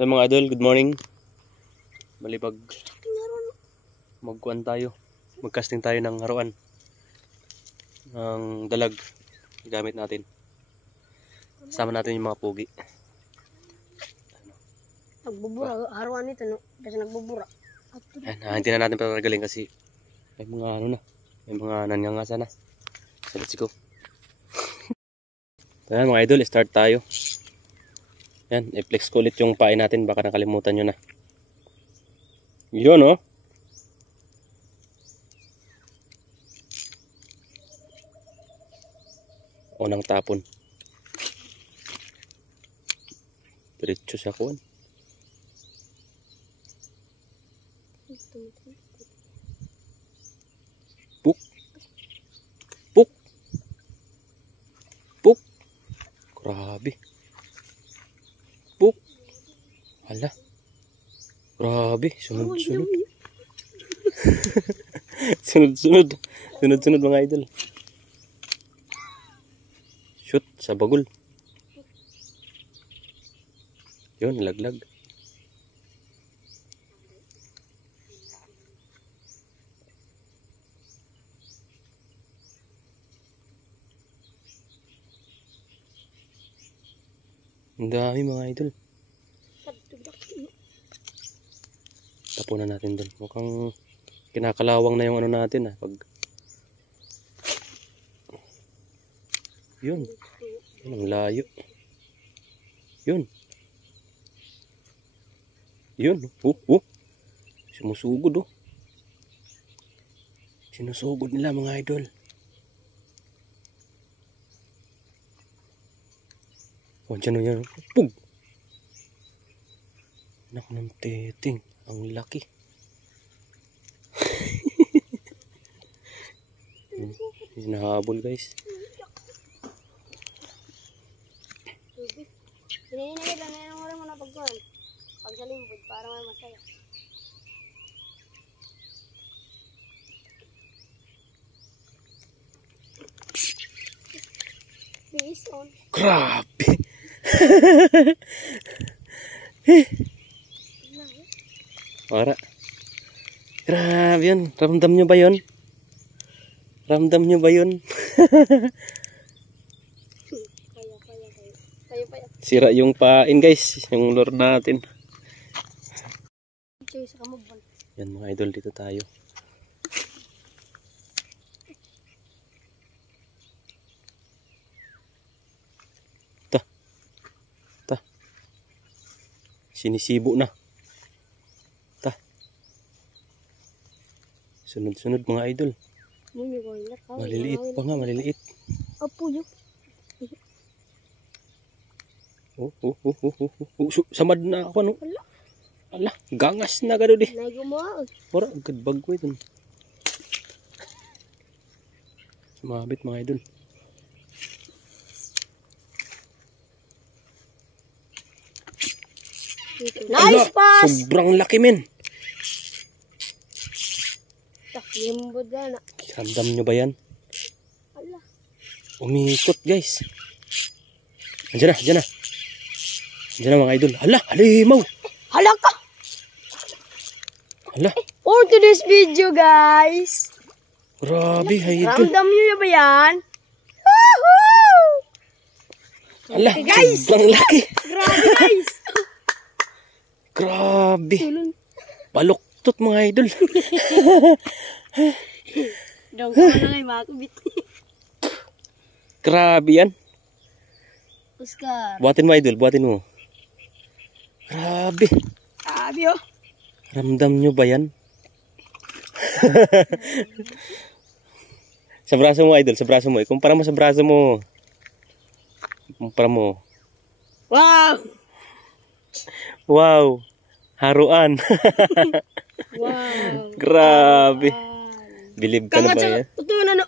So mga idol, good morning. Malibag magkuhan tayo. Magcasting tayo ng haruan. Ng dalag. Gamit natin. Sama natin yung mga pugi. Nagbubura. Haruan nito, no? Kasi nagbubura. Hindi na natin patagaling kasi may mga ano na. May mga nangangasa na. So let's go. Ayan mga idol, start tayo. Yan, i-flex ko ulit yung pain natin. Baka nakalimutan nyo na. Yun, oh. Unang tapon. Diretso sa kuwan. Puk. Puk. Puk. Grabe. Puk. Hala. Grabe. Sunod-sunod. Sunod-sunod. Sunod-sunod mga idol. Shoot sa bagul. Yun, laglag. Ang dami mga idol. Tapunan natin doon. Mukhang kinakalawang na yung ano natin pag yun. Yun ang layo. Yun. Yun. Sumusugod Sinusugod nila mga idol. Diyan yan. Pug! Anak ng teting. Ang laki. Hinahabol guys. Hininigit lang na yung oras mo na pagkuhan. Pag sa limbod, para may masaya. Bilis on. Grabe! Para. Grabe yun. Ramdam nyo ba yun? Ramdam nyo ba yun? Kaya. Sira yung pain guys. Yung lure natin. Yan mga idol, dito tayo. Sinisibo na. Sunod-sunod mga idol. Maliliit pa nga, maliliit. Apo yun. Samad na ako no. Ala, gangas na gado di. Nagumaw. Ora, agad bago ito. Sumabit mga idol. Nice pass! Sobrang laki men. Limbod na. Ramdam nyo ba yan? Ala. Umikot guys. Andiyan na. Andiyan na mga idol. Hala, halimaw. Hala ka! Hala. For today's video guys. Grabe, idol. Ramdam nyo ba yan? Woohoo! Hala, guys. sobrang laki. Grabe guys. Grabe. Baluktot mga idol. Dong ko na lang makubit. Grabe yan. Oscar. Buhatin mo idol, buhatin mo. Grabe. Grabe oh. Ramdam nyo ba yan? Sa braso mo idol, sa braso mo. Ikumpara mo sa braso mo. Ikumpara mo. Wow! Wow. Haruan. Wow. Grabe. Bilib ka na ba yan? Totoo na no.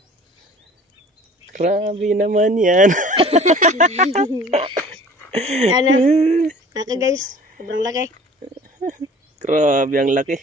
Grabe naman yan. Ano? Naka guys, sobrang laki. Grabe ang laki.